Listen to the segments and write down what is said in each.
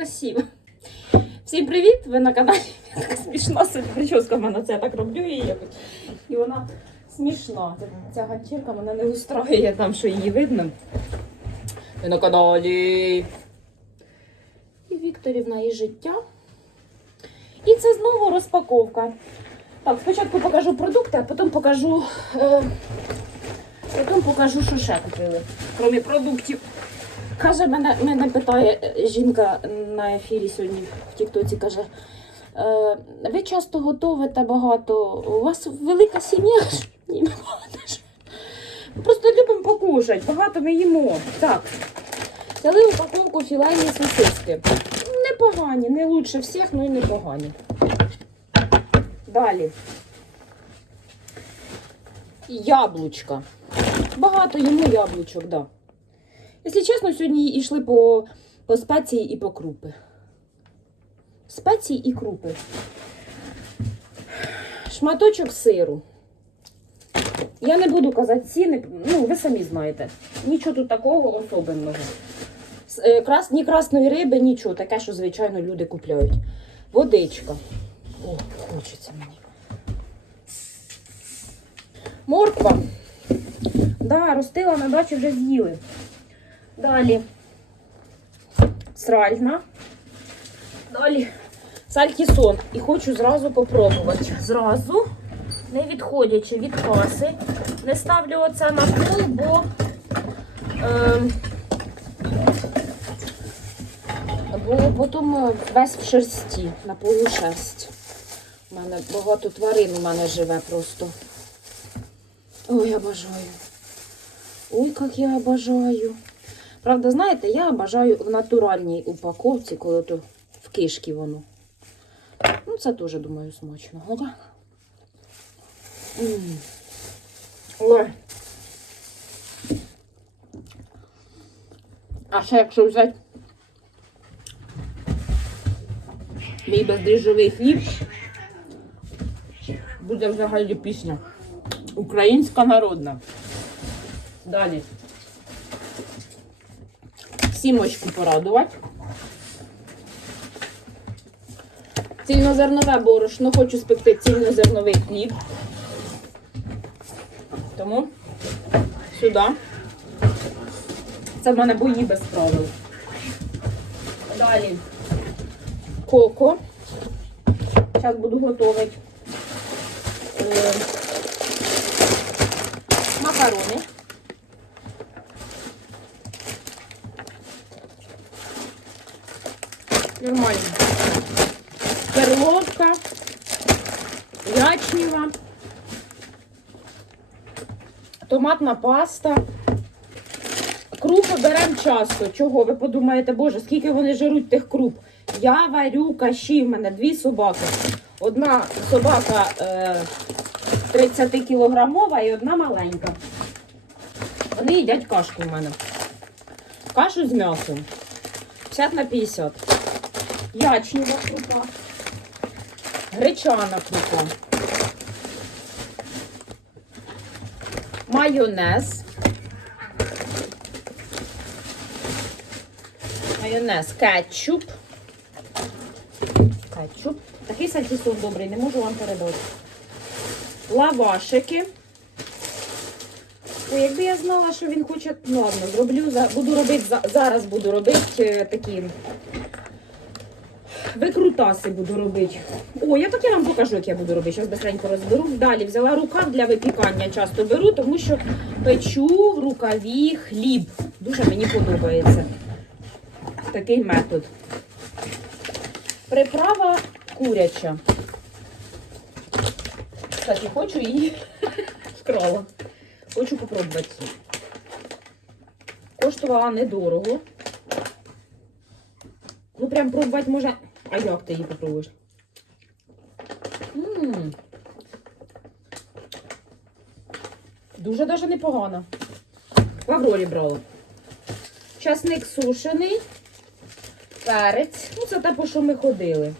красиво. Всім привіт! Ви на каналі така смішна прическа в мене це я так роблю її якось. І вона смішна. Ця- ганчірка мене не устроює там, що її видно. Ви на каналі. І Вікторівна і життя. І це знову розпаковка. Так, спочатку покажу продукти, а потім покажу. Е, потім покажу, що ще купили. Крім продуктів. Каже, мене, мене питає е, жінка на ефірі сьогодні в Тіктоці, каже, е, ви часто готуєте багато, у вас велика сім'я? Ні, ми. Просто любимо покушати, багато ми їмо. Так, взяли упаковку філейні сосиски. Непогані, не лучше всіх, ну і непогані. Далі. Яблучка. Багато їмо яблучок, так. Да. Якщо чесно, сьогодні йшли по, по спеції і по крупи. Спеції і крупи. Шматочок сиру. Я не буду казати ціни, ну, ви самі знаєте. Нічого тут такого особенного. Е, Крас, ні красної риби, нічого. Таке, що, звичайно, люди купляють. Водичка. О, хочеться мені. Морква. Да, ростила на дачі вже з'їли. Далі сральна. Далі сальтісон. І хочу зразу попробувати. Зразу, не відходячи від каси. Не ставлю оце на пол, бо, е, бо потім весь в шерсті, на полу шерсть. У мене багато тварин у мене живе просто. Ой, я бажаю. Ой, як я обожаю. Правда, знаєте, я бажаю в натуральній упаковці, коли то в кишки воно. Ну, це теж, думаю, смачно. Ага. Ой. А ще якщо взяти мій бездріжджовий хліб, буде взагалі пісня. Українська народна. Далі. Сімочку порадувати. Цільнозернове борошно. Хочу спекти цільнозерновий хліб. Тому сюди. Це в мене бої без правил. Далі коко. Зараз буду готувати. Е, макарони. Нормально. Перловка, ячнева, томатна паста. Крупи беремо часто. Чого? Ви подумаєте, боже, скільки вони жируть тих круп? Я варю каші, в мене дві собаки. Одна собака е, 30 кілограмова і одна маленька. Вони їдять кашку в мене. Кашу з м'ясом. 50 на 50. Ячнева крупа. Гречана крупа. Майонез. Майонез, кетчуп. Кетчуп. Такий сальтісон добрий, не можу вам передати. Лавашики. Ой, якби я знала, що він хоче, ну ладно, зроблю, буду робити, зараз буду робити е, такі викрутаси буду робити. О, я так я вам покажу, як я буду робити. Зараз быстренько розберу. Далі взяла рукав для випікання часто беру, тому що печу в рукаві хліб. Дуже мені подобається такий метод. Приправа куряча. Кстати, хочу її вкрала. Хочу попробувати. Коштувала недорого. Ну, прям пробувати можна. А як ти її попробуєш? М. Дуже даже непогано. В Аврорі брала. Часник сушений, перець. Ну, це те, по що ми ходили.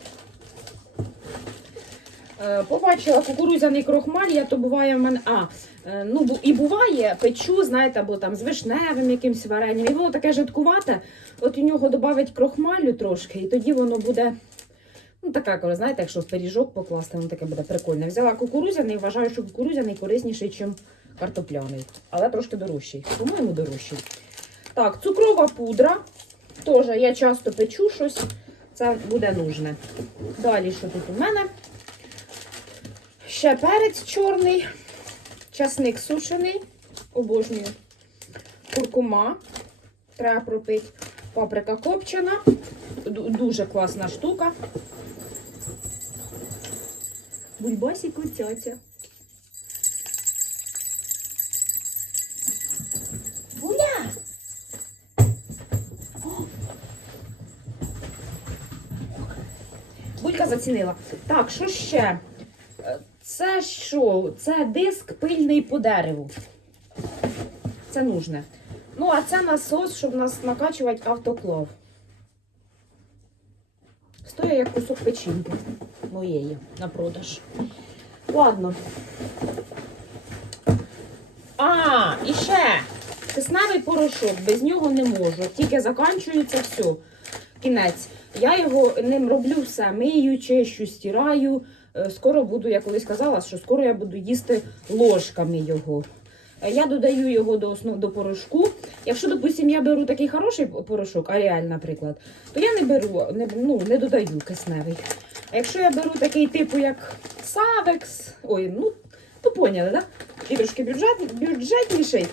Е, Побачила кукурудзяний крохмаль, я то буває в мене. А, е, ну і буває, печу, знаєте, або там з вишневим якимось варенням. І воно таке жидкувате. От у нього додавить крохмалю трошки, і тоді воно буде. Ну, така, знаєте, якщо в пиріжок покласти, воно таке буде прикольне. Взяла кукурудзяний, вважаю, що кукурудзяний корисніший, ніж картопляний, але трошки дорожчий. По-моєму, дорожчий. Так, цукрова пудра. Теж я часто печу щось. Це буде нужне. Далі, що тут у мене? Ще перець чорний, часник сушений, обожнюю. Куркума. Треба пропити. Паприка копчена. Дуже класна штука. Бульбасі котяця. Буля! Булька зацінила. Так, що ще? Це що? Це диск пильний по дереву. Це нужне. Ну, а це насос, щоб нас накачувати автоклав. Стоїть як кусок печінки моєї на продаж. Ладно. А, і ще кисневий порошок. Без нього не можу. Тільки заканчується все. Кінець. Я його ним роблю все. Мию, чищу, стираю. Е, Скоро буду, я колись казала, що скоро я буду їсти ложками його. Е, Я додаю його до основ до порошку. Якщо, допустим, я беру такий хороший порошок, Аріаль, наприклад, то я не беру, не, ну, не додаю кисневий. А якщо я беру такий типу, як Савекс, ой, ну, то поняли, так? Да? І трошки бюджет, бюджетніший.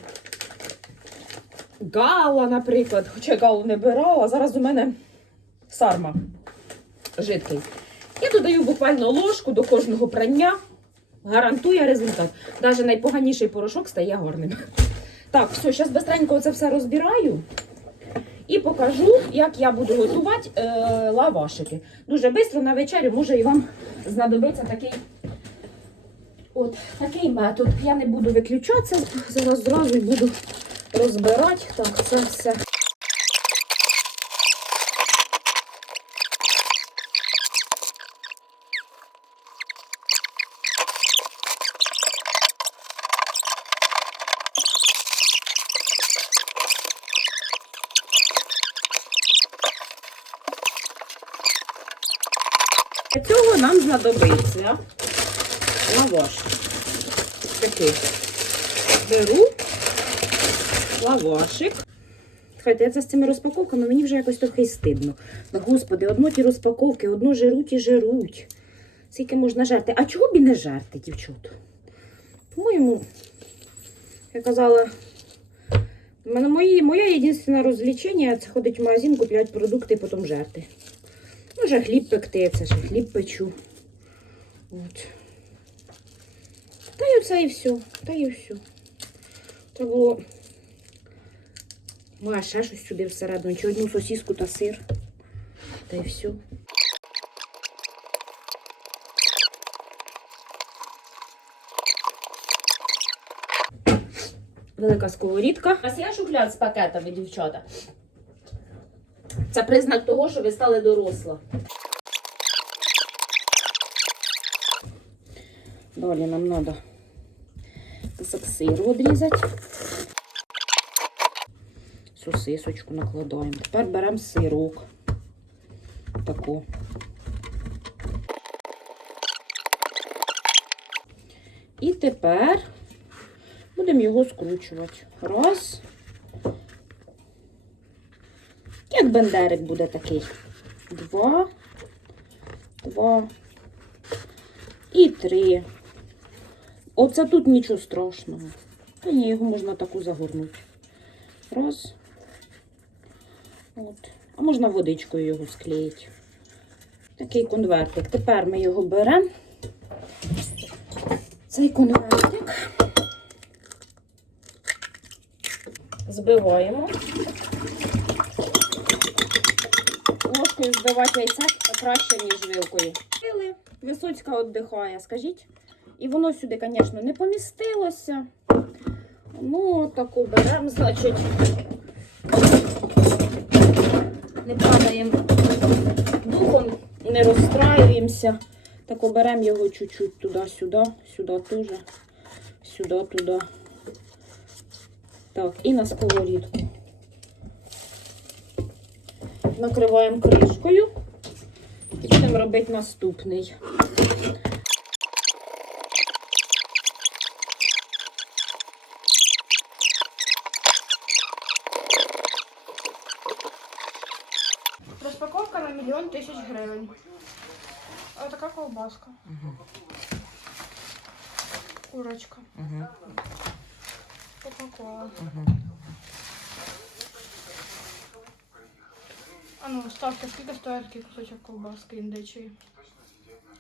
Гала, наприклад, хоча я галу не брала, зараз у мене сарма жидкий. Я додаю буквально ложку до кожного прання. Гарантує результат. Навіть найпоганіший порошок стає гарним. Так, все, зараз быстренько це все розбираю і покажу, як я буду готувати е, лавашики. Дуже швидко на вечерю може і вам знадобиться такий, от, такий метод. Я не буду виключатися, зараз зразу буду розбирати. Так, це все. Для цього нам знадобиться лаваш. Такий. Беру лавашик. Слухайте, я це з цими розпаковками, мені вже якось трохи стидно. Ну, Господи, одно ті розпаковки, одно жируть і жируть. Скільки можна жерти? А чого б і не жерти, дівчата? По-моєму, я казала, мої, моє єдине розвлечення це ходити в магазин, купляти продукти і потім жерти. Може хліб пекти, це ж хліб печу. От. Та й оце і все. Та й все. Треба було. Ну, ще щось сюди всередину. Чи одну сосиску та сир. Та й все. Велика сковорідка. У вас є шухляд з пакетами, дівчата? Це признак того, що ви стали доросла. Далі нам треба кусок сиру відрізати. Сосисочку накладаємо. Тепер беремо сирок. Таку. І тепер будемо його скручувати. Раз. Як бендерик буде такий. Два. Два. І три. Оце тут нічого страшного. Та ні, його можна таку загорнути. Раз. От. А можна водичкою його склеїти. Такий конвертик. Тепер ми його беремо. Цей конвертик. Збиваємо. Ложкою збивати яйця краще, ніж вилкою. Висоцька віддихає, скажіть. І воно сюди, звісно, не помістилося. Ну, таку беремо, значить. Не падаємо духом, не розстраюємося. Так оберемо його чуть-чуть туди-сюди, сюди теж, сюди, туди. Так, і на сковорідку. Накриваємо кришкою і будемо робити наступний. Розпаковка на мільйон тисяч гривень. А така ковбаска. Курочка. Угу. Кока-кола. Угу. А ну, ставте, скільки стоїть такий кусочок ковбаски індичої?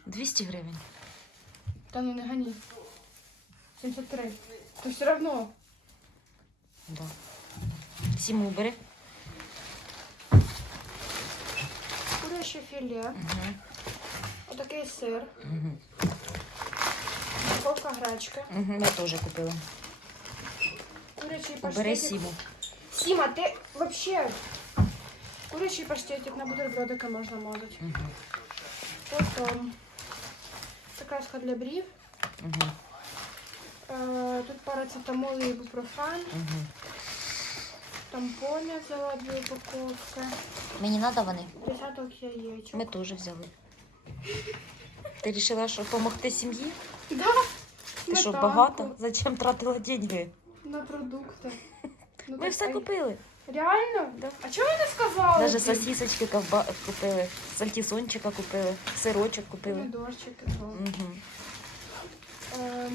200 гривень. Та ну не гані. 73. То все равно. Да. Сіму бери. Куряче філе. Угу. Отакий сир. Угу. Упаковка гречки. Угу. Я теж купила. Курячий Бери паштетик. сіму. Сіма, ти вообще... Курячий паштетик на бутербродики можна мазати. Угу. Потім закраска для брів. Угу. Е, Тут парацетамол і бупрофен. Угу. Тампони взяла дві упаковки. Мені треба вони. Десяток яєчок. Ми теж взяли. Ти вирішила, що допомогти сім'ї? Да. Ти що, сметанку багато? Зачем тратила деньги? На продукти. Ну, Ми так, все а- купили. Реально? Да. А чого ви не сказали? Навіть сосисочки ковба... купили, сальтісончика купили, сирочок купили. Помідорчики. Угу. Е,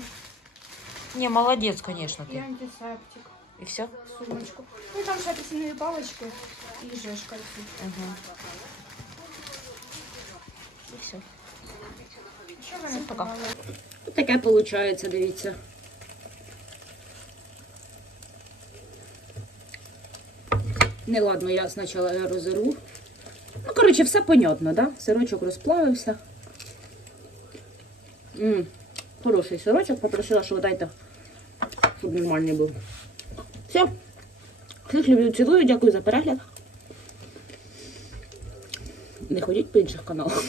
Не, молодець, звісно, І ти. антисептик. І все? Сумочку. Ну і там ще апельсинові палички і жешкальці. Угу. І все. Що ви не пока. сказали? Таке виходить, дивіться. Не ладно, я спочатку я розеру. Ну, коротше, все понятно, да? Сирочок розплавився. м хороший сирочок, попросила, що дайте, щоб нормальний був. Все. Всіх люблю, цілую, дякую за перегляд. Не ходіть по інших каналах.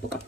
Пока.